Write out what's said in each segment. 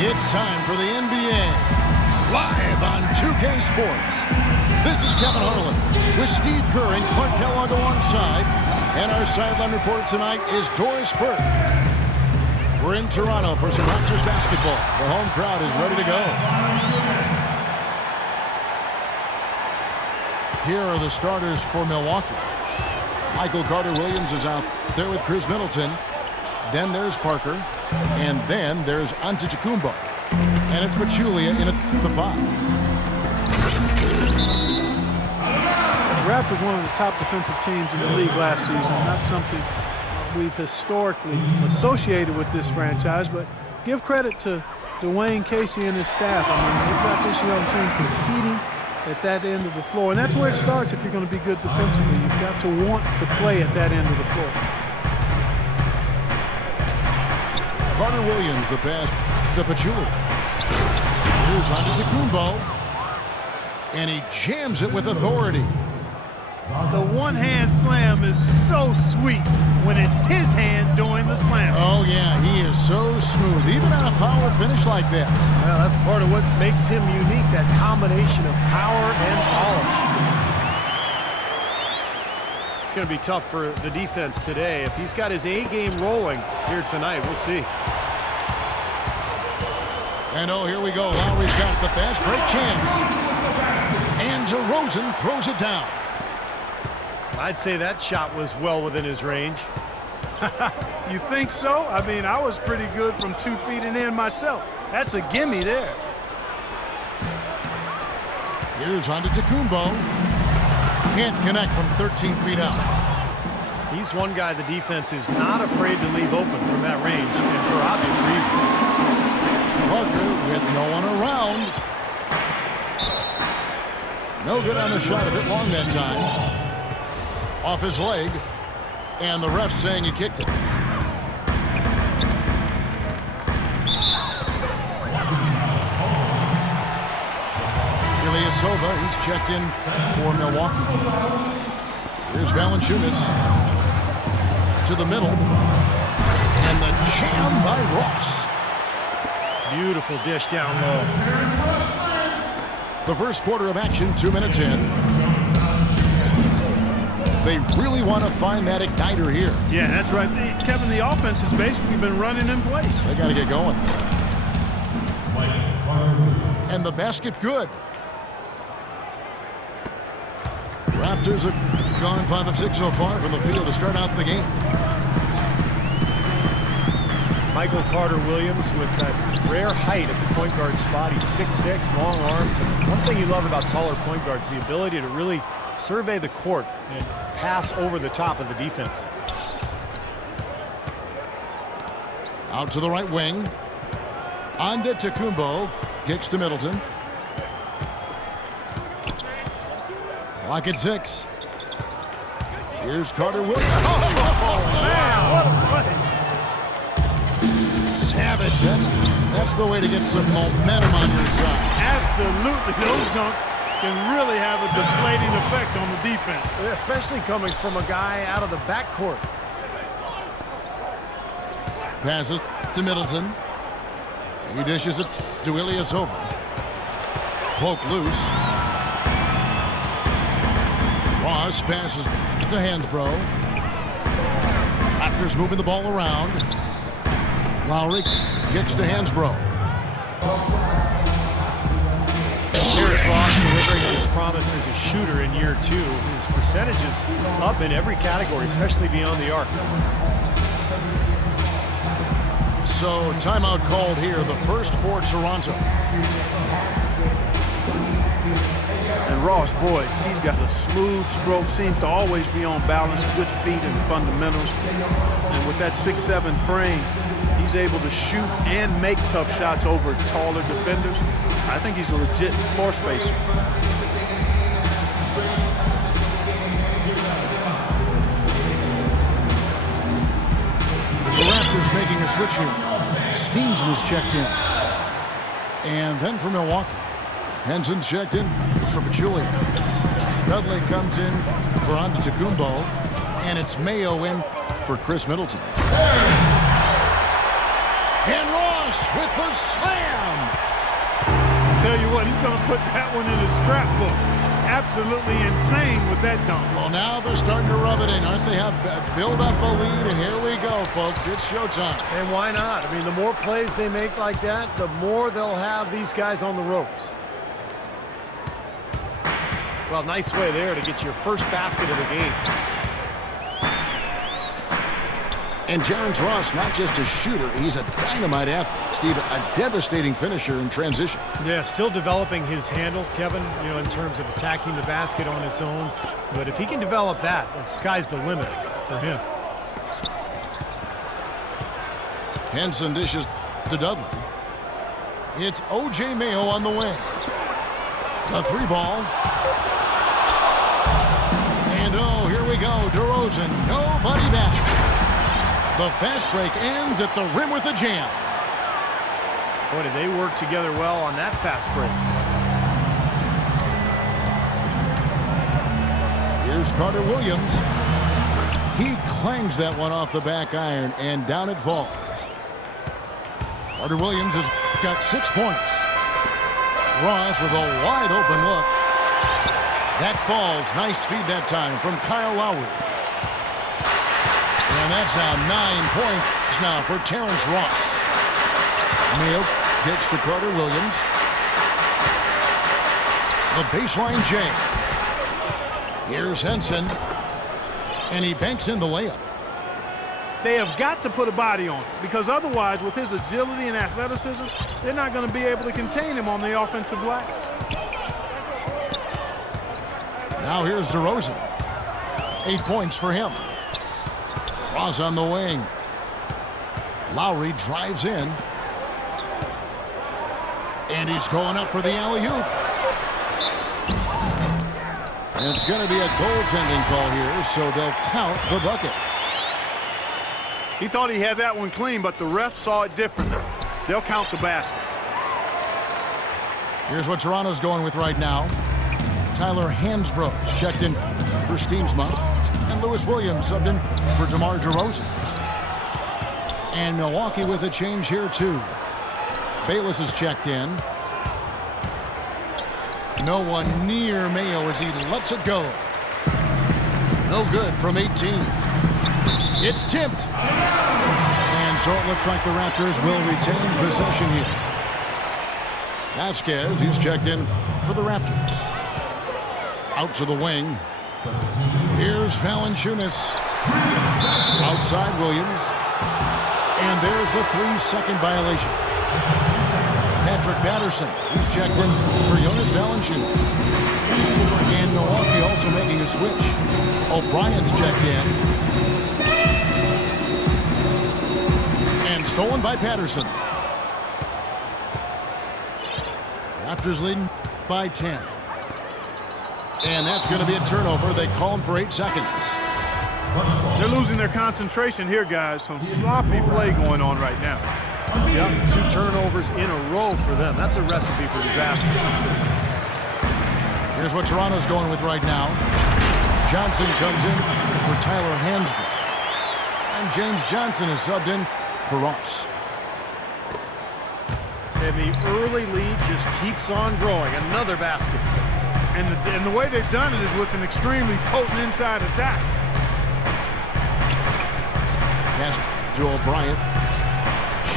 It's time for the NBA, live on 2K Sports. This is Kevin Harlan with Steve Kerr and Clark Kellogg alongside. And our sideline reporter tonight is Doris Burke. We're in Toronto for some Raptors basketball. The home crowd is ready to go. Here are the starters for Milwaukee. Michael Carter-Williams is out there with Chris Middleton. Then there's Parker. And then there's Antetokounmpo. And it's Pachulia in at the 5. The Raptors one of the top defensive teams in the league last season. Not something we've historically associated with this franchise, but give credit to Dwayne Casey and his staff. I mean, they've got this young team competing at that end of the floor. And that's where it starts if you're going to be good defensively. You've got to want to play at that end of the floor. Carter-Williams, the pass to Pachulia. Here's Antetokounmpo. And he jams it with authority. The one-hand slam is so sweet when it's his hand doing the slam. Oh, yeah, he is so smooth, even on a power finish like that. Well, that's part of what makes him unique, that combination of power and polish. It's going to be tough for the defense today. If he's got his A-game rolling here tonight, we'll see. And oh, here we go. Lowry's got the fast break chance. And DeRozan throws it down. I'd say that shot was well within his range. You think so? I mean, I was pretty good from 2 feet and in myself. That's a gimme there. Here's Antetokounmpo. Can't connect from 13 feet out. He's one guy the defense is not afraid to leave open from that range, and for obvious reasons. Parker with no one around. No good on the shot, a bit long that time. Off his leg, and the ref saying he kicked it. Ilyasova, he's checked in for Milwaukee. Here's Valanciunas to the middle, and the jam by Ross. Beautiful dish down low. The first quarter of action, 2 minutes in. They really want to find that igniter here. Yeah, that's right. Kevin, the offense has basically been running in place. They got to get going. And the basket good. Raptors have gone 5 of 6 so far from the field to start out the game. Michael Carter-Williams with that rare height at the point guard spot. He's 6'6", long arms. And one thing you love about taller point guards, the ability to really survey the court and pass over the top of the defense. Out to the right wing. Antetokounmpo kicks to Middleton. Clock at 6. Here's Carter-Williams. Oh, man, what a play. Savage. That's the way to get some momentum on your side. Absolutely. Those dunks can really have a deflating effect on the defense. Especially coming from a guy out of the backcourt. Passes to Middleton. He dishes it to Ilyasova. Poke loose. Ross passes to Hansbrough. Raptors moving the ball around. Lowry kicks to Hansbrough. Ross delivering on his promise as a shooter in year 2. His percentage is up in every category, especially beyond the arc. So timeout called here, the first for Toronto. And Ross, boy, he's got a smooth stroke, seems to always be on balance, good feet and fundamentals. And with that 6'7" frame, he's able to shoot and make tough shots over taller defenders. I think he's a legit floor spacer. The Raptors making a switch here. Steens was checked in. And then for Milwaukee, Henson's checked in for Pachulia. Dudley comes in for Antetokounmpo. And it's Mayo in for Chris Middleton. And Ross Ross with the slam. Tell you what, he's going to put that one in his scrapbook. Absolutely insane with that dunk. Well, now they're starting to rub it in, aren't they? Have build up a lead, and here we go, folks. It's showtime. And why not? I mean, the more plays they make like that, the more they'll have these guys on the ropes. Well, nice way there to get your first basket of the game. And Terrence Ross, not just a shooter, he's a dynamite athlete. Steve, a devastating finisher in transition. Yeah, still developing his handle, Kevin, you know, in terms of attacking the basket on his own. But if he can develop that, the sky's the limit for him. Henson dishes to Dudley. It's O.J. Mayo on the wing. The three ball. And oh, here we go. DeRozan, nobody back. The fast break ends at the rim with a jam. Boy, did they work together well on that fast break. Here's Carter Williams. He clangs that one off the back iron, and down it falls. Carter Williams has got 6 points. Ross with a wide open look. That falls. Nice feed that time from Kyle Lowry. And that's now 9 points now for Terrence Ross. Mayo kicks to Carter Williams. The baseline J. Here's Henson. And he banks in the layup. They have got to put a body on it, because otherwise, with his agility and athleticism, they're not going to be able to contain him on the offensive glass. Now here's DeRozan. 8 points for him. Ross on the wing. Lowry drives in. And he's going up for the alley-oop. And it's going to be a goaltending call here, so they'll count the bucket. He thought he had that one clean, but the ref saw it differently. They'll count the basket. Here's what Toronto's going with right now. Tyler Hansbrough's checked in for Steamsma. And Lewis Williams subbed in for DeMar DeRozan. And Milwaukee with a change here, too. Bayless is checked in. No one near Mayo as he lets it go. No good from 18. It's tipped. And so it looks like the Raptors will retain possession here. Vasquez, he's checked in for the Raptors. Out to the wing. Here's Valanciunas. Outside Williams. And there's the 3-second violation. Patrick Patterson, he's checked in for Jonas Valanciunas. And Milwaukee also making a switch. O'Brien's checked in. And stolen by Patterson. Raptors leading by 10. And that's going to be a turnover. They call him for 8 seconds. They're losing their concentration here, guys. Some sloppy play going on right now. Yep, 2 turnovers in a row for them. That's a recipe for disaster. Here's what Toronto's going with right now. Johnson comes in for Tyler Hansbrough. And James Johnson is subbed in for Ross. And the early lead just keeps on growing. Another basket. And the way they've done it is with an extremely potent inside attack. Pass to O'Brien.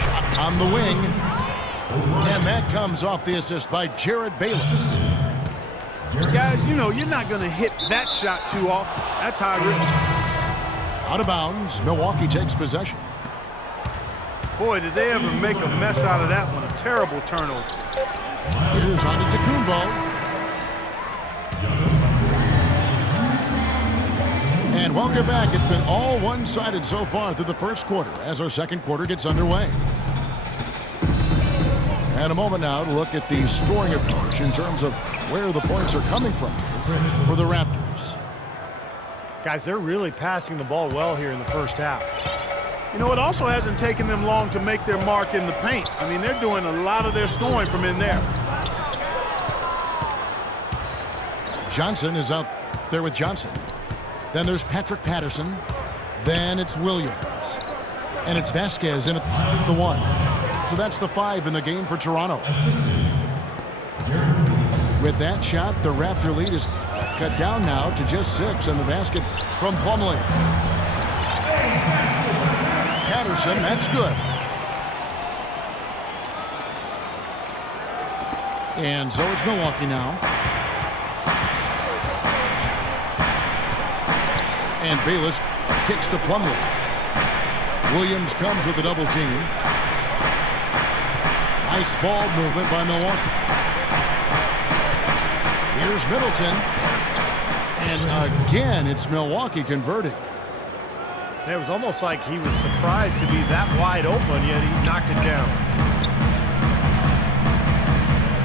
Shot on the wing. And that comes off the assist by Jared Bayless. Guys, you know, you're not going to hit that shot too often. That's high risk. Out of bounds, Milwaukee takes possession. Boy, did they ever make a mess out of that one. A terrible turnover. Here's Antetokounmpo. And welcome back. It's been all one-sided so far through the first quarter as our second quarter gets underway. And a moment now to look at the scoring approach in terms of where the points are coming from for the Raptors. Guys, they're really passing the ball well here in the first half. You know, it also hasn't taken them long to make their mark in the paint. I mean, they're doing a lot of their scoring from in there. Johnson is out there with Johnson. Then there's Patrick Patterson. Then it's Williams. And it's Vasquez in at the 1. So that's the 5 in the game for Toronto. With that shot, the Raptor lead is cut down now to just 6, and the basket from Plumlee. Patterson, that's good. And so it's Milwaukee now. And Bayless kicks to Plumlee. Williams comes with a double team. Nice ball movement by Milwaukee. Here's Middleton. And again, it's Milwaukee converting. It was almost like he was surprised to be that wide open, yet he knocked it down.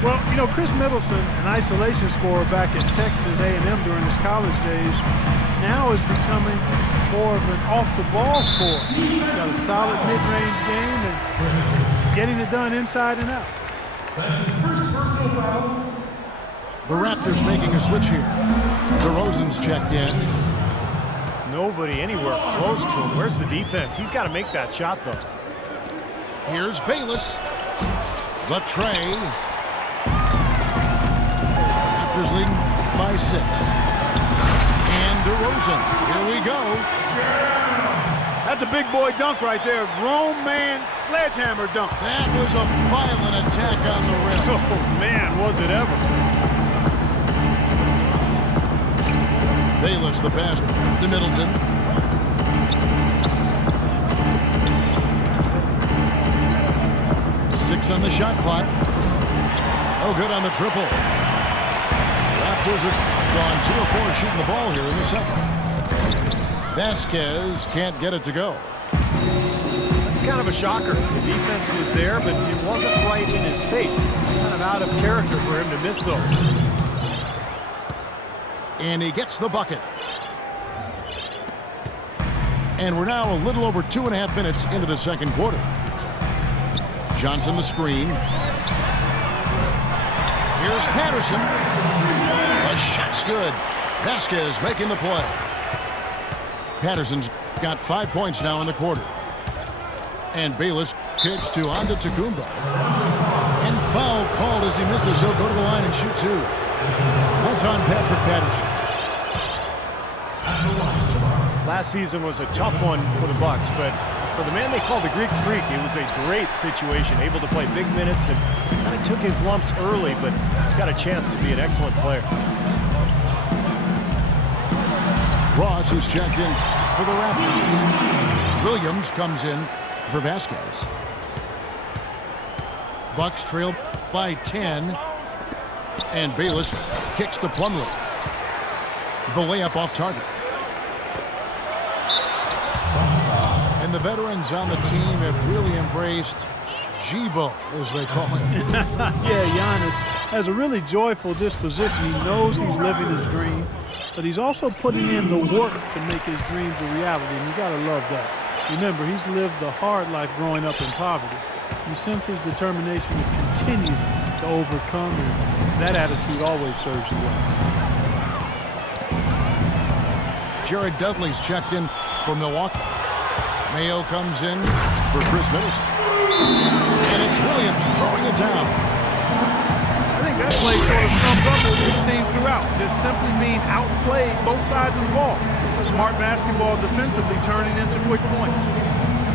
Well, you know, Chris Middleton, an isolation scorer back at Texas A&M during his college days, now is becoming more of an off-the-ball scorer. Got a solid mid-range game and getting it done inside and out. That's his first personal foul. The Raptors making a switch here. DeRozan's checked in. Nobody anywhere close to him. Where's the defense? He's got to make that shot, though. Here's Bayless. The tray. Raptors leading by 6. And DeRozan. Here we go. That's a big boy dunk right there. Grown man sledgehammer dunk. That was a violent attack on the rim. Oh, man, was it ever. Bayless the pass to Middleton. Six on the shot clock. Oh, good on the triple. Raptors have gone 2 of 4 shooting the ball here in the second. Vasquez can't get it to go. That's kind of a shocker. The defense was there, but it wasn't right in his face. Kind of out of character for him to miss those. And he gets the bucket. And we're now a little over 2.5 minutes into the second quarter. Johnson the screen. Here's Patterson. The shot's good. Vasquez making the play. Patterson's got 5 points now in the quarter. And Bayless kicks to Antetokounmpo. And foul called as he misses. He'll go to the line and shoot 2. That's on Patrick Patterson. Last season was a tough one for the Bucks, but for the man they call the Greek Freak, it was a great situation. Able to play big minutes and kind of took his lumps early, but he's got a chance to be an excellent player. Ross is checked in for the Raptors. Williams comes in for Vasquez. Bucks trail by 10. And Bayless kicks to Plumlee. The layup off target. And the veterans on the team have really embraced Jibo, as they call him. Yeah, Giannis has a really joyful disposition. He knows he's living his dream, but he's also putting in the work to make his dreams a reality, and you gotta love that. Remember, he's lived the hard life growing up in poverty. You sense his determination to continue to overcome, and that attitude always serves you well. Jared Dudley's checked in for Milwaukee. Mayo comes in for Chris Middleton. And it's Williams throwing it down. I think that play sort of sums up what we've seen throughout. Just simply being outplayed both sides of the ball. Smart basketball defensively turning into quick points.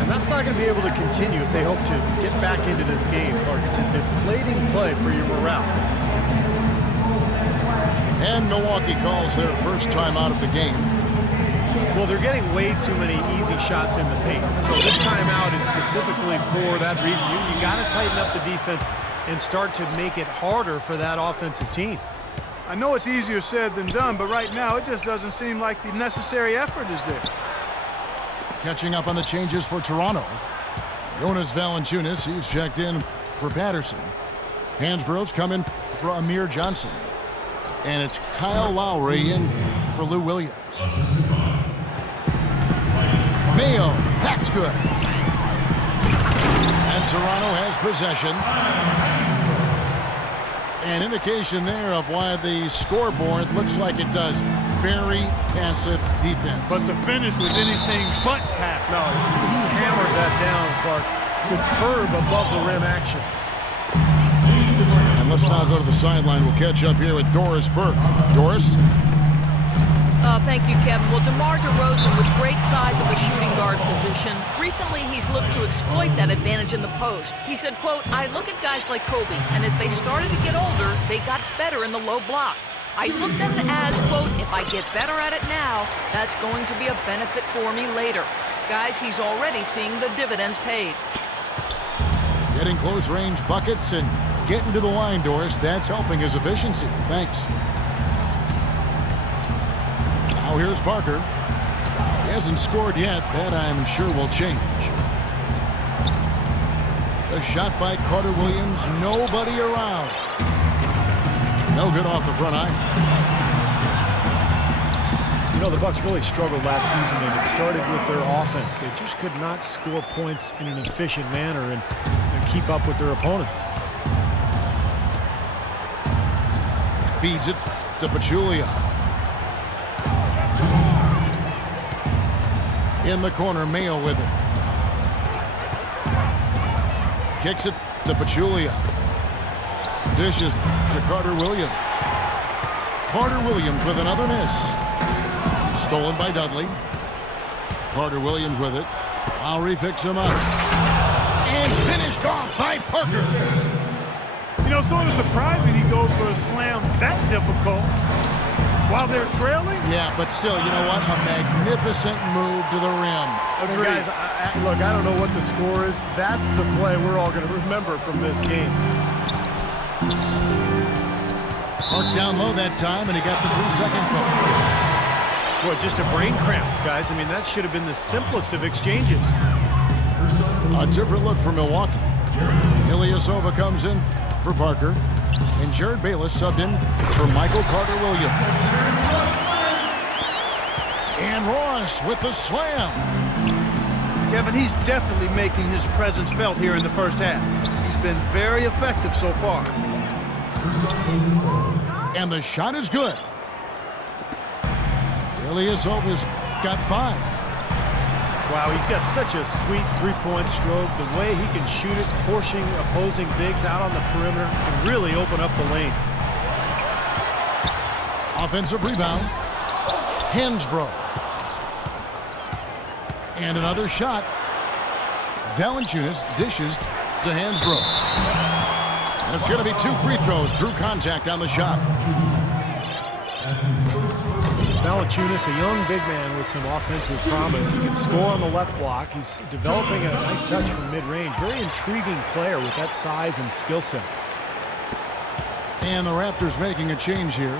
And that's not going to be able to continue if they hope to get back into this game. Or it's a deflating play for your morale. And Milwaukee calls their first time out of the game. Well, they're getting way too many easy shots in the paint. So this timeout is specifically for that reason. You got to tighten up the defense and start to make it harder for that offensive team. I know it's easier said than done, but right now it just doesn't seem like the necessary effort is there. Catching up on the changes for Toronto. Jonas Valanciunas, he's checked in for Patterson. Hansborough's coming for Amir Johnson. And it's Kyle Lowry in for Lou Williams. Mayo, that's good. And Toronto has possession. An indication there of why the scoreboard looks like it does. Very passive defense. But the finish was anything but passive. No, he hammered that down, Clark. superb above the rim action. And let's now go to the sideline. We'll catch up here with Doris Burke. Doris? Thank you, Kevin. Well, DeMar DeRozan with great size at the shooting guard position. Recently, he's looked to exploit that advantage in the post. He said, quote, "I look at guys like Kobe, and as they started to get older, they got better in the low block. I looked at it as, quote, if I get better at it now, that's going to be a benefit for me later." Guys, he's already seeing the dividends paid. Getting close range buckets and getting to the line, Doris. That's helping his efficiency. Thanks. Now here's Parker. He hasn't scored yet. That I'm sure will change. The shot by Carter Williams. Nobody around. No good off the front eye. You know, the Bucks really struggled last season, and it started with their offense. They just could not score points in an efficient manner and keep up with their opponents. Feeds it to Pachulia. In the corner, Mayo with it. Kicks it to Pachulia. Dishes to Carter Williams. Carter Williams with another miss. Stolen by Dudley. Carter Williams with it. Lowry picks him up. And finished off by Parker. You know, sort of surprising he goes for a slam that difficult while they're trailing. Yeah, but still, you know what? A magnificent move to the rim. And guys, look, I don't know what the score is. That's the play we're all going to remember from this game. Park down low that time, and he got the 3-second bonus. Boy, just a brain cramp, guys. I mean, that should have been the simplest of exchanges. A different look for Milwaukee. Ilyasova comes in for Parker, and Jared Bayless subbed in for Michael Carter Williams. And Ross with the slam. Kevin, he's definitely making his presence felt here in the first half. He's been very effective so far. And the shot is good. Ilyasova's got 5. Wow, he's got such a sweet three-point stroke. The way he can shoot it, forcing opposing bigs out on the perimeter, can really open up the lane. Offensive rebound. Hansbrough. And another shot. Valanciunas dishes to Hansbrough. And it's going to be 2 free throws. Drew contact on the shot. Valanciunas, a young big man with some offensive promise. He can score on the left block. He's developing a nice touch from mid-range. Very intriguing player with that size and skill set. And the Raptors making a change here.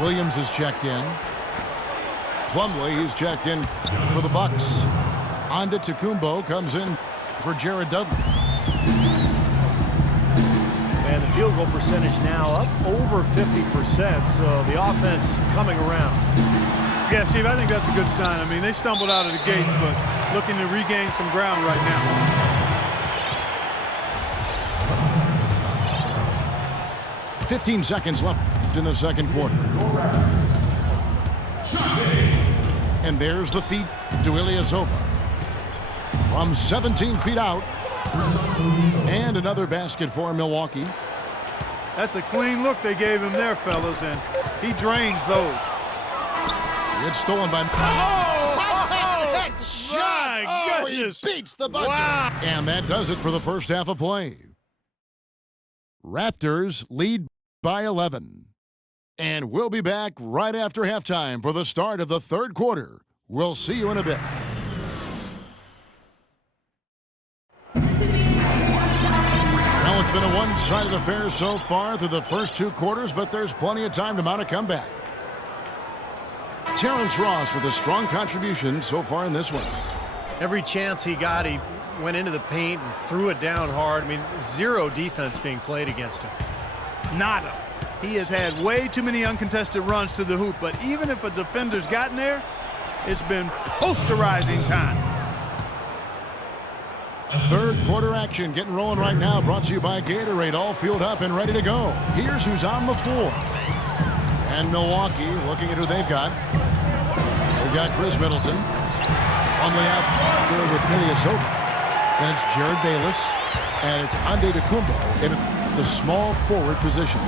Williams is checked in. Plumlee is checked in for the Bucks. Antetokounmpo comes in for Jared Dudley. And the field goal percentage now up over 50%, so the offense coming around. Yeah, Steve, I think that's a good sign. I mean, they stumbled out of the gates, but looking to regain some ground right now. $15 seconds left in the second quarter. And there's the feed to Ilyasova. From 17 feet out. And another basket for Milwaukee. That's a clean look they gave him there, fellas, and he drains those. It's stolen by... My goodness. He beats the buzzer. Wow. And that does it for the first half of play. Raptors lead by 11. And we'll be back right after halftime for the start of the third quarter. We'll see you in a bit. Well, it's been a one-sided affair so far through the first 2 quarters, but there's plenty of time to mount a comeback. Terrence Ross with a strong contribution so far in this one. Every chance he got, he went into the paint and threw it down hard. I mean, 0 defense being played against him. Nada. He has had way too many uncontested runs to the hoop, but even if a defender's gotten there, it's been posterizing time. Third quarter action getting rolling right now, brought to you by Gatorade, all fueled up and ready to go. Here's who's on the floor. And Milwaukee looking at who they've got. They've got Chris Middleton. Plumlee out there with Ilyasova. And it's Jared Bayless. And it's Antetokounmpo in the small forward position.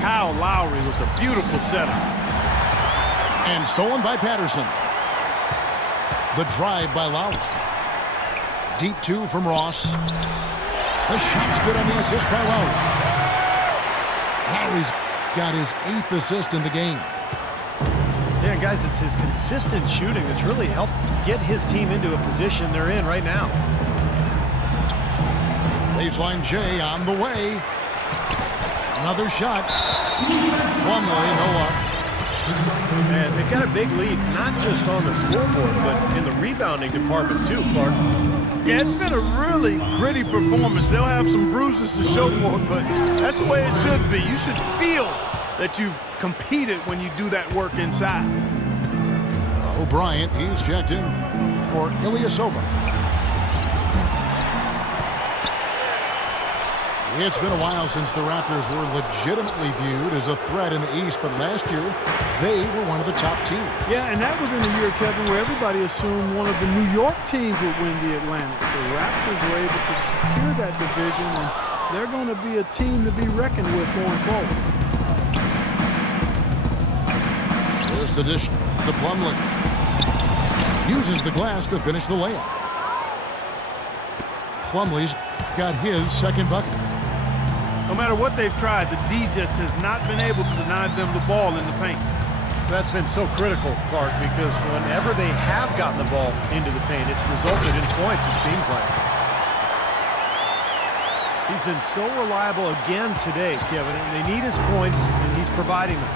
Kyle Lowry with a beautiful setup. And stolen by Patterson. The drive by Lowry. Deep two from Ross. The shot's good on the assist by Lowry. Lowry's got his 8th assist in the game. Yeah, guys, it's his consistent shooting that's really helped get his team into a position they're in right now. Baseline J on the way. Another shot. Plumlee, no luck. And they've got a big lead, not just on the scoreboard, but in the rebounding department too, Clark. Yeah, it's been a really gritty performance. They'll have some bruises to show for it, but that's the way it should be. You should feel that you've competed when you do that work inside. O'Brien, he's checked in for Ilyasova. It's been a while since the Raptors were legitimately viewed as a threat in the East, but last year they were one of the top teams. Yeah, and that was in a year, Kevin, where everybody assumed one of the New York teams would win the Atlantic. The Raptors were able to secure that division, and they're going to be a team to be reckoned with going forward. There's the dish to Plumlee. Uses the glass to finish the layup. Plumlee's got his second bucket. No matter what they've tried, the D just has not been able to deny them the ball in the paint. That's been so critical, Clark, because whenever they have gotten the ball into the paint, it's resulted in points, it seems like. He's been so reliable again today, Kevin, and they need his points, and he's providing them.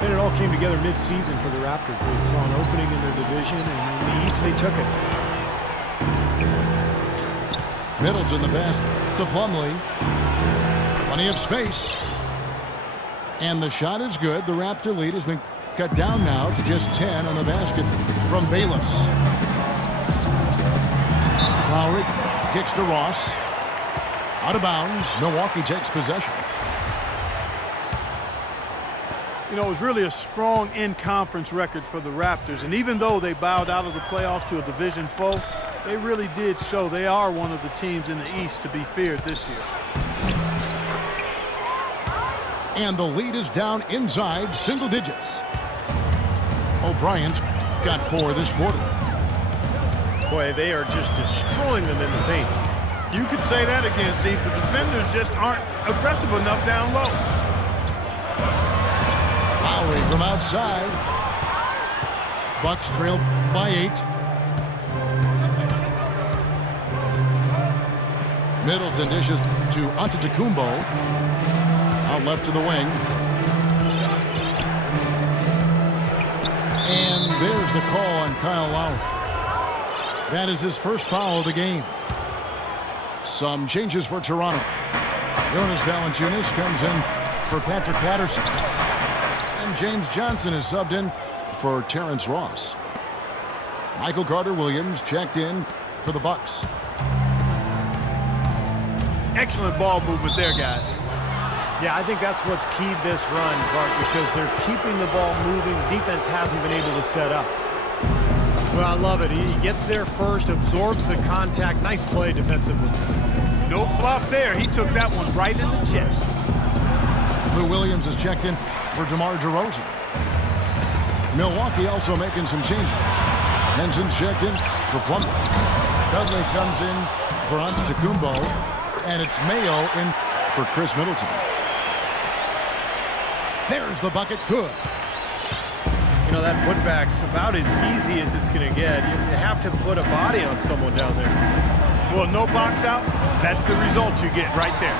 And it all came together mid-season for the Raptors. They saw an opening in their division, and in the East, they took it. Middleton the pass to Plumlee. Plenty of space. And the shot is good. The Raptor lead has been cut down now to just 10 on the basket from Bayless. Lowry kicks to Ross. Out of bounds. Milwaukee takes possession. You know, it was really a strong in-conference record for the Raptors. And even though they bowed out of the playoffs to a division foe, they really did show they are one of the teams in the East to be feared this year. And the lead is down inside single digits. O'Brien's got 4 this quarter. Boy, they are just destroying them in the paint. You could say that again, Steve. The defenders just aren't aggressive enough down low. Lowry from outside. Bucks trail by 8. Middleton dishes to Antetokounmpo. Out left to the wing. And there's the call on Kyle Lowry. That is his first foul of the game. Some changes for Toronto. Jonas Valanciunas comes in for Patrick Patterson. And James Johnson is subbed in for Terrence Ross. Michael Carter-Williams checked in for the Bucks. Excellent ball movement there, guys. Yeah, I think that's what's keyed this run, Clark, because they're keeping the ball moving. Defense hasn't been able to set up. Well, I love it. He gets there first, absorbs the contact. Nice play defensively. No flop there. He took that one right in the chest. Lou Williams is checked in for DeMar DeRozan. Milwaukee also making some changes. Henson's checked in for Plumlee. Dudley comes in for Antetokounmpo. And it's Mayo in for Chris Middleton. There's the bucket. Good. You know, that putback's about as easy as it's going to get. You have to put a body on someone down there. Well, no box out. That's the result you get right there.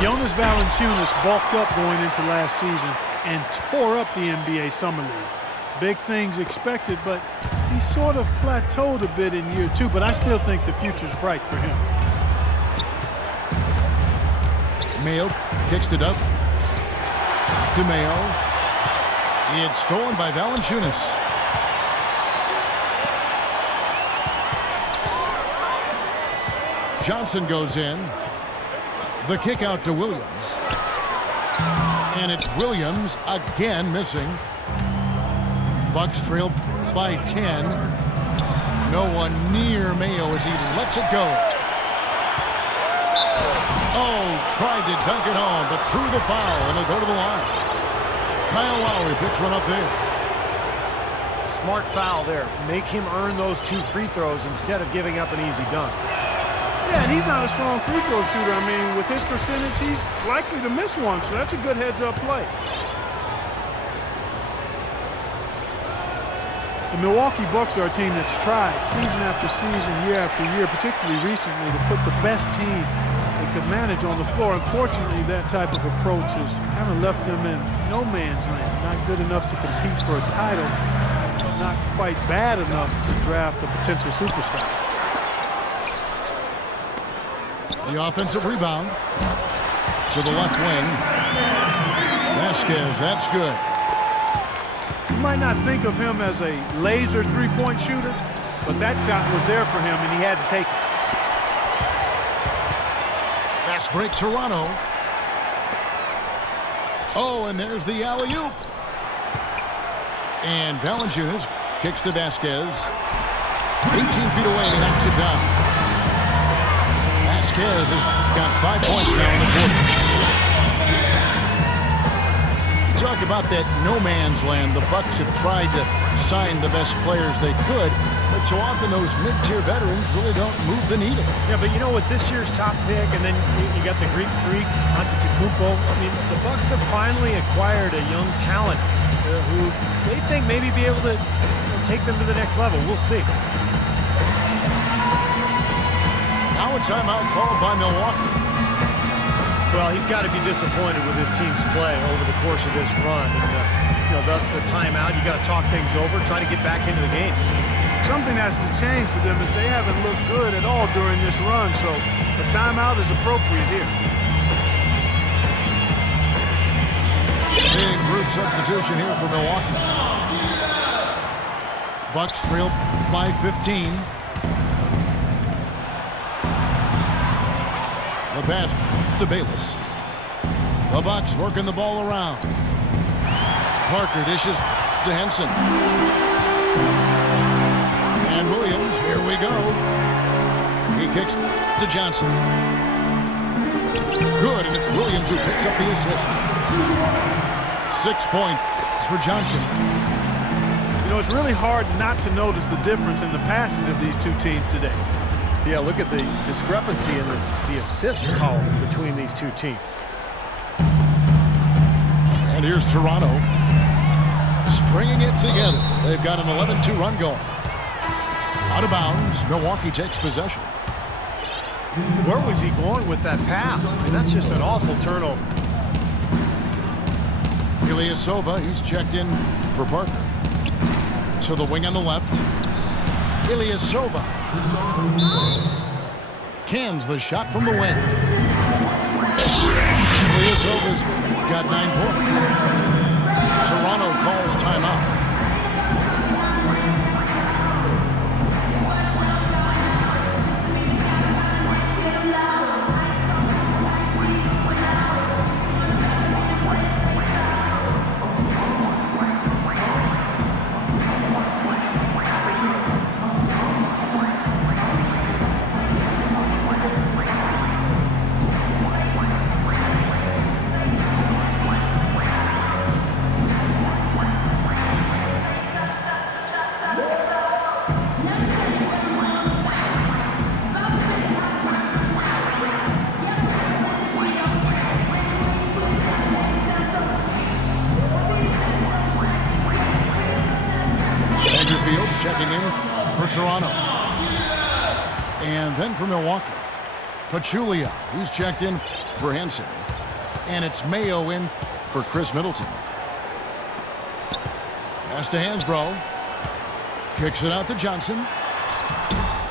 Jonas Valanciunas bulked up going into last season and tore up the NBA Summer League. Big things expected, but he sort of plateaued a bit in year 2, but I still think the future's bright for him. Mayo kicks it up to Mayo. It's stolen by Valanciunas. Johnson goes in. The kick out to Williams. And it's Williams again missing. Bucks trail by 10. No one near Mayo as he lets it go. Oh, tried to dunk it home, but drew the foul, and he'll go to the line. Kyle Lowry picks one up there. Smart foul there. Make him earn those 2 free throws instead of giving up an easy dunk. Yeah, and he's not a strong free throw shooter. I mean, with his percentage, he's likely to miss one, so that's a good heads-up play. The Milwaukee Bucks are a team that's tried season after season, year after year, particularly recently, to put the best team they could manage on the floor. Unfortunately, that type of approach has kind of left them in no man's land. Not good enough to compete for a title, not quite bad enough to draft a potential superstar. The offensive rebound to the left wing. Vasquez, that's good. You might not think of him as a laser three-point shooter, but that shot was there for him, and he had to take it. Fast break, Toronto. Oh, and there's the alley-oop. And Valanciunas kicks to Vasquez. 18 feet away, and he knocks it down. Vasquez has got 5 points now in the quarter. Talk about that no man's land. The Bucks have tried to sign the best players they could, but so often those mid-tier veterans really don't move the needle. Yeah, but you know, with this year's top pick, and then you got the Greek freak, Antetokounmpo, I mean, the Bucks have finally acquired a young talent who they think maybe be able to take them to the next level. We'll see. Now a timeout called by Milwaukee. Well, he's got to be disappointed with his team's play over the course of this run. And, thus the timeout. You got to talk things over, try to get back into the game. Something has to change for them as they haven't looked good at all during this run, so a timeout is appropriate here. Big group substitution here for Milwaukee. Bucks trail by 15. The pass to Bayless. The Bucks working the ball around. Parker dishes to Henson. And Williams, here we go. He kicks to Johnson. Good, and it's Williams who picks up the assist. 6 points for Johnson. You know, it's really hard not to notice the difference in the passing of these two teams today. Yeah, look at the discrepancy in the assist column between these two teams. And here's Toronto stringing it together. They've got an 11-2 run going. Out of bounds, Milwaukee takes possession. Where was he going with that pass? I mean, that's just an awful turnover. Ilyasova, he's checked in for Parker. To the wing on the left. Ilyasova cans the shot from the wing. Ilyasova's got 9 points. Toronto calls timeout. Checking in for Toronto. And then for Milwaukee, Pachulia, he's checked in for Henson. And it's Mayo in for Chris Middleton. Pass to Hansbrough. Kicks it out to Johnson.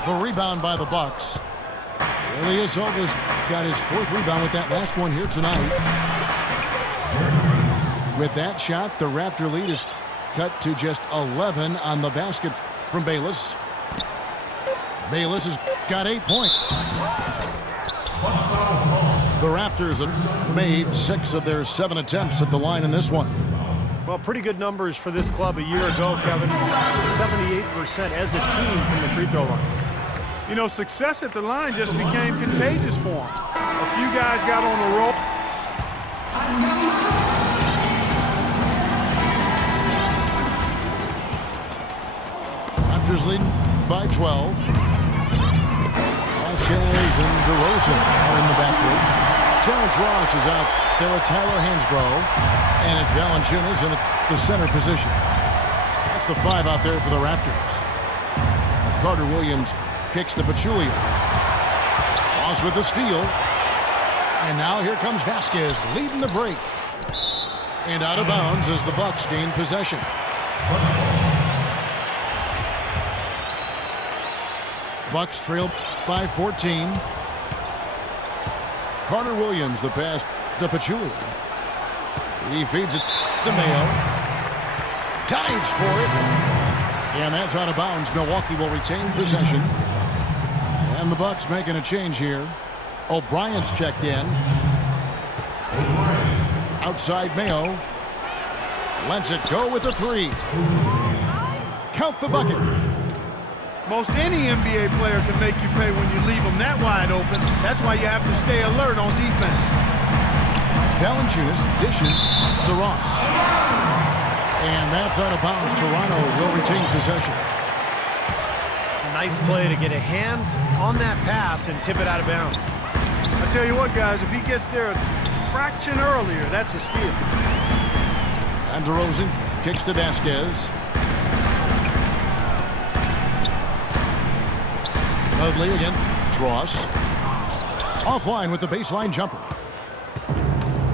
The rebound by the Bucks. Ilyasova's got his 4th rebound with that last one here tonight. With that shot, the Raptor lead is cut to just 11 on the basket from Bayless. Bayless has got 8 points. The Raptors have made 6 of their 7 attempts at the line in this one. Well, pretty good numbers for this club a year ago, Kevin. 78% as a team from the free throw line. You know, success at the line just became contagious for them. A few guys got on the roll. Raptors leading by 12. Vasquez and DeRozan are in the backcourt. Terrence Ross is out there with Tyler Hansbrough. And it's Valanciunas in the center position. That's the 5 out there for the Raptors. Carter Williams kicks to Pachulia. Ross with the steal. And now here comes Vasquez leading the break. And out of bounds as the Bucks gain possession. Bucks trail by 14. Carter Williams, the pass to Pachulia. He feeds it to Mayo. Dives for it. And that's out of bounds. Milwaukee will retain possession. And the Bucks making a change here. O'Brien's checked in. Outside Mayo. Lets it go with a 3. Count the bucket. Most any NBA player can make you pay when you leave them that wide open. That's why you have to stay alert on defense. Valanciunas dishes to Ross. And that's out of bounds. Toronto will retain possession. A nice play to get a hand on that pass and tip it out of bounds. I tell you what, guys, if he gets there a fraction earlier, that's a steal. And DeRozan kicks to Vasquez. Dudley again. Ross. Offline with the baseline jumper.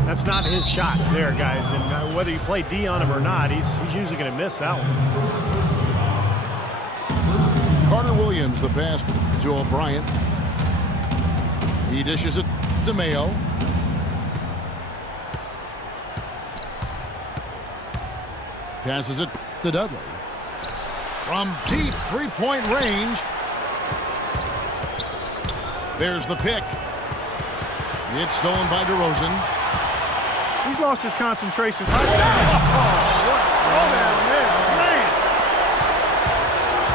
That's not his shot there, guys. And whether you play D on him or not, he's usually going to miss that one. Carter Williams, the pass to O'Brien. He dishes it to Mayo. Passes it to Dudley. From deep three-point range. There's the pick. It's stolen by DeRozan. He's lost his concentration.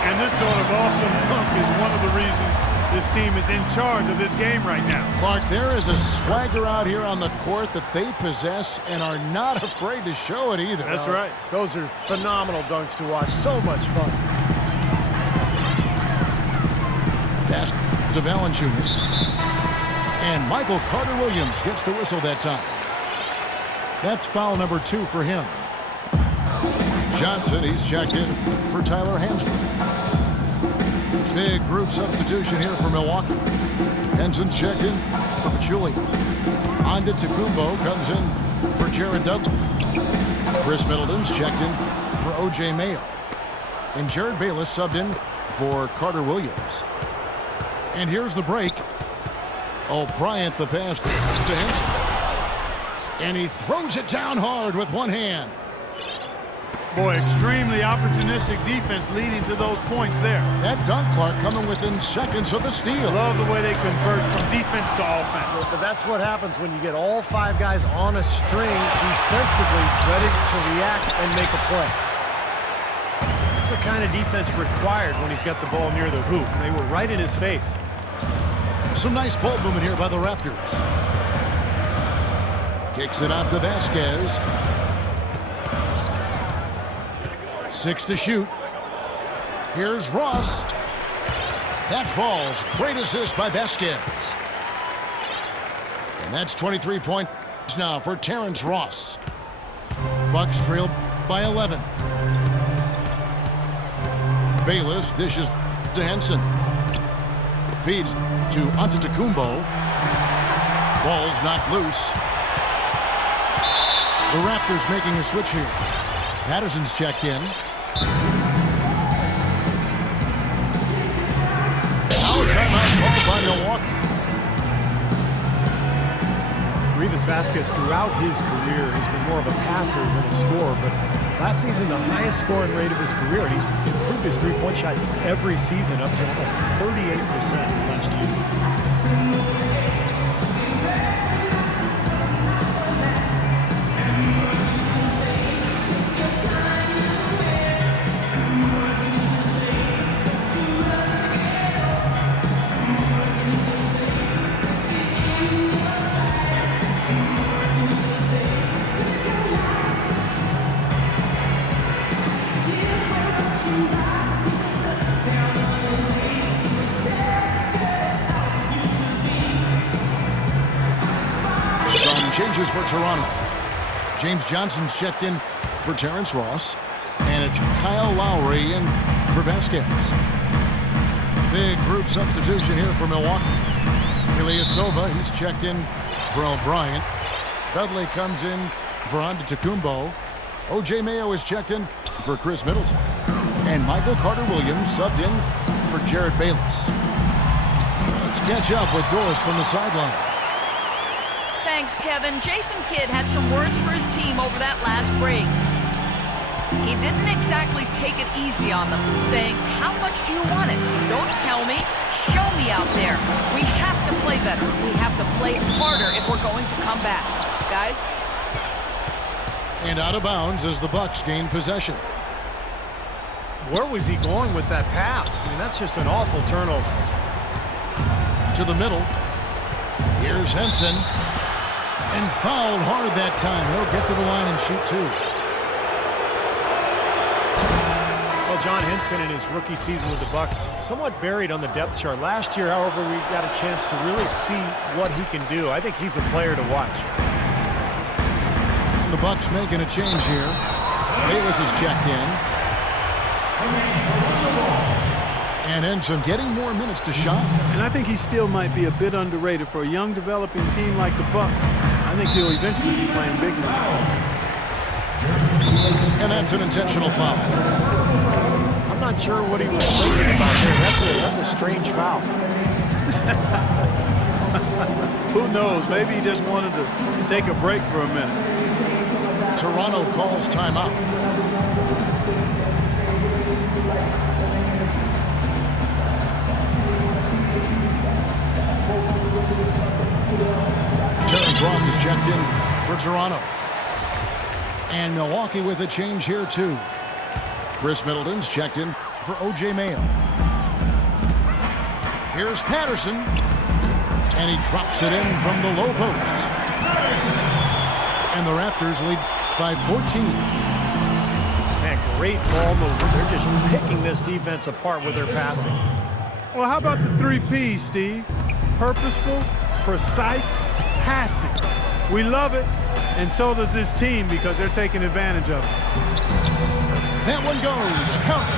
And this sort of awesome dunk is one of the reasons this team is in charge of this game right now. Clark, there is a swagger out here on the court that they possess and are not afraid to show it either. That's right. Those are phenomenal dunks to watch. So much fun. Pass to Valanciunas. And Michael Carter Williams gets the whistle that time. That's foul number 2 for him. Johnson, he's checked in for Tyler Hansbrough. Big group substitution here for Milwaukee. Henson's checked in for Pachulia. Antetokounmpo comes in for Jared Dudley. Chris Middleton's checked in for O.J. Mayo. And Jared Bayless subbed in for Carter Williams. And here's the break. O'Brien the pass to Henson. And he throws it down hard with one hand. Boy, extremely opportunistic defense leading to those points there. That dunk, Clark, coming within seconds of the steal. Love the way they convert from defense to offense. But that's what happens when you get all 5 guys on a string defensively ready to react and make a play. That's the kind of defense required when he's got the ball near the hoop. They were right in his face. Some nice ball movement here by the Raptors. Kicks it out to Vasquez. 6 to shoot. Here's Ross. That falls. Great assist by Vasquez. And that's 23 points now for Terrence Ross. Bucks trail by 11. Bayless dishes to Henson. Feeds to Antetokounmpo. Ball's knocked loose. The Raptors making a switch here. Patterson's checked in. Now a timeout called by Milwaukee. Rivas Vasquez throughout his career has been more of a passer than a scorer, but last season the highest scoring rate of his career, and he's improved his three-point shot every season up to almost 38% last year. changes for Toronto. James Johnson's checked in for Terrence Ross. And it's Kyle Lowry in for Vasquez. Big group substitution here for Milwaukee. Ilyasova, he's checked in for O'Brien. Dudley comes in for Antetokounmpo. O.J. Mayo is checked in for Chris Middleton. And Michael Carter-Williams subbed in for Jared Bayless. Let's catch up with Doris from the sideline. Thanks, Kevin. Jason Kidd had some words for his team over that last break. He didn't exactly take it easy on them, saying, how much do you want it? Don't tell me. Show me out there. We have to play better. We have to play harder if we're going to come back. Guys? And out of bounds as the Bucks gain possession. Where was he going with that pass? I mean, that's just an awful turnover. To the middle. Here's Henson. And fouled hard that time. He'll get to the line and shoot two. Well, John Henson in his rookie season with the Bucks, somewhat buried on the depth chart. Last year, however, we got a chance to really see what he can do. I think he's a player to watch. And the Bucks making a change here. Bayless is checked in. And Henson getting more minutes to shot. And I think he still might be a bit underrated for a young developing team like the Bucks. I think he'll eventually be playing big league. And that's an intentional foul. I'm not sure what he was thinking about there. That's a strange foul. Who knows? Maybe he just wanted to take a break for a minute. Toronto calls timeout. Terrence Ross is checked in for Toronto. And Milwaukee with a change here, too. Chris Middleton's checked in for O.J. Mayo. Here's Patterson. And he drops it in from the low post. And the Raptors lead by 14. Man, great ball movement. They're just picking this defense apart with their passing. Well, how about the 3 Ps, Steve? Purposeful, precise, passing. We love it, and so does this team because they're taking advantage of it. That one goes. Count.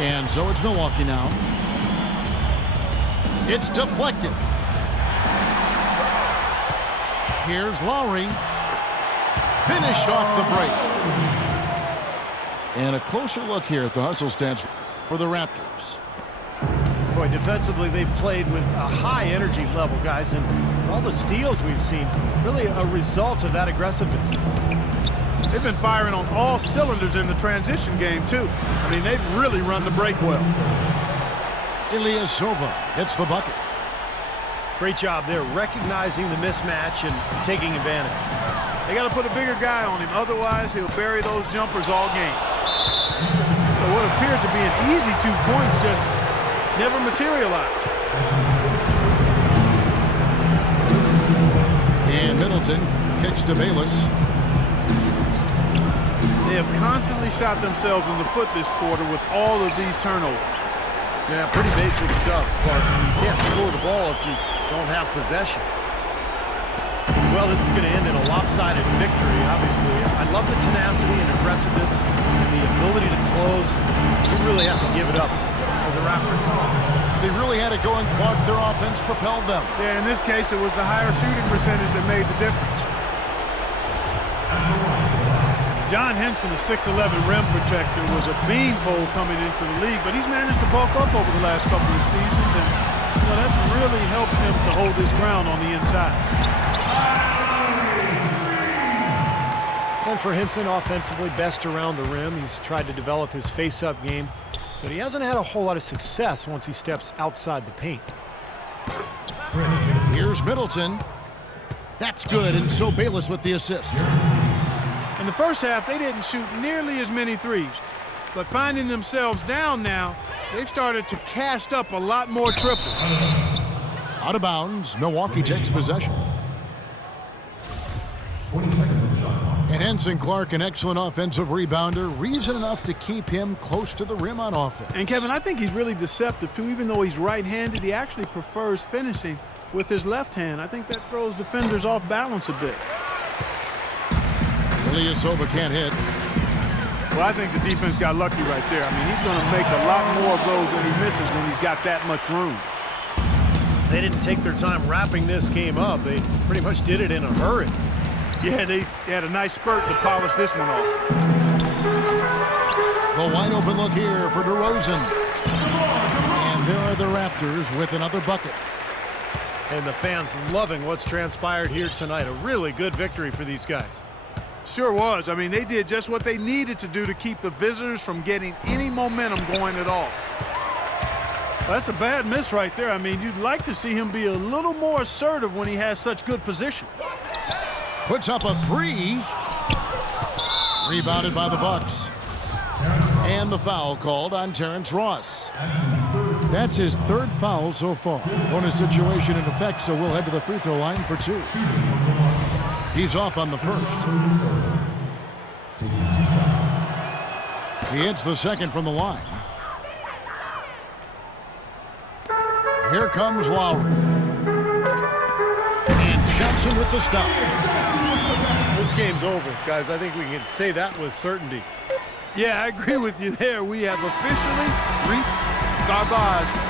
And so it's Milwaukee now. It's deflected. Here's Lowry. Finished off the break. And a closer look here at the hustle stats for the Raptors. Boy, defensively, they've played with a high energy level, guys, and all the steals we've seen, really a result of that aggressiveness. They've been firing on all cylinders in the transition game, too. I mean, they've really run the break well. Ilyasova gets the bucket. Great job there, recognizing the mismatch and taking advantage. They got to put a bigger guy on him, otherwise he'll bury those jumpers all game. So what appeared to be an easy 2 points just never materialized. And Middleton kicks to Bayless. They have constantly shot themselves in the foot this quarter with all of these turnovers. Yeah, pretty basic stuff, but you can't score the ball if you don't have possession. Well, this is going to end in a lopsided victory, obviously. I love the tenacity and aggressiveness and the ability to close. You really have to give it up for the Raptors. They really had it going. Clark, their offense propelled them. Yeah, in this case, it was the higher shooting percentage that made the difference. John Henson, a 6'11" rim protector, was a beanpole coming into the league, but he's managed to bulk up over the last couple of seasons, and that's really helped him to hold his ground on the inside. And for Henson, offensively, best around the rim. He's tried to develop his face-up game, but he hasn't had a whole lot of success once he steps outside the paint. Here's Middleton. That's good, and so Bayless with the assist. In the first half, they didn't shoot nearly as many threes, but finding themselves down now, they've started to cast up a lot more triples. Out of bounds, Milwaukee takes possession. 20 seconds on the shot clock. And Henson Clark, an excellent offensive rebounder, reason enough to keep him close to the rim on offense. And Kevin, I think he's really deceptive too. Even though he's right-handed, he actually prefers finishing with his left hand. I think that throws defenders off balance a bit. Ilyasova can't hit. Well, I think the defense got lucky right there. I mean, he's going to make a lot more of those than he misses when he's got that much room. They didn't take their time wrapping this game up. They pretty much did it in a hurry. Yeah, they had a nice spurt to polish this one off. The wide open look here for DeRozan. And there are the Raptors with another bucket. And the fans loving what's transpired here tonight. A really good victory for these guys. Sure was. I mean, they did just what they needed to do to keep the visitors from getting any momentum going at all. That's a bad miss right there. I mean, you'd like to see him be a little more assertive when he has such good position. Puts up a three. Rebounded by the Bucks. And the foul called on Terrence Ross. That's his third foul so far. Bonus situation in effect, so we'll head to the free throw line for two. He's off on the first. He hits the second from the line. Here comes Lowry. And Johnson with the stop. This game's over, guys. I think we can say that with certainty. Yeah, I agree with you there. We have officially reached garbage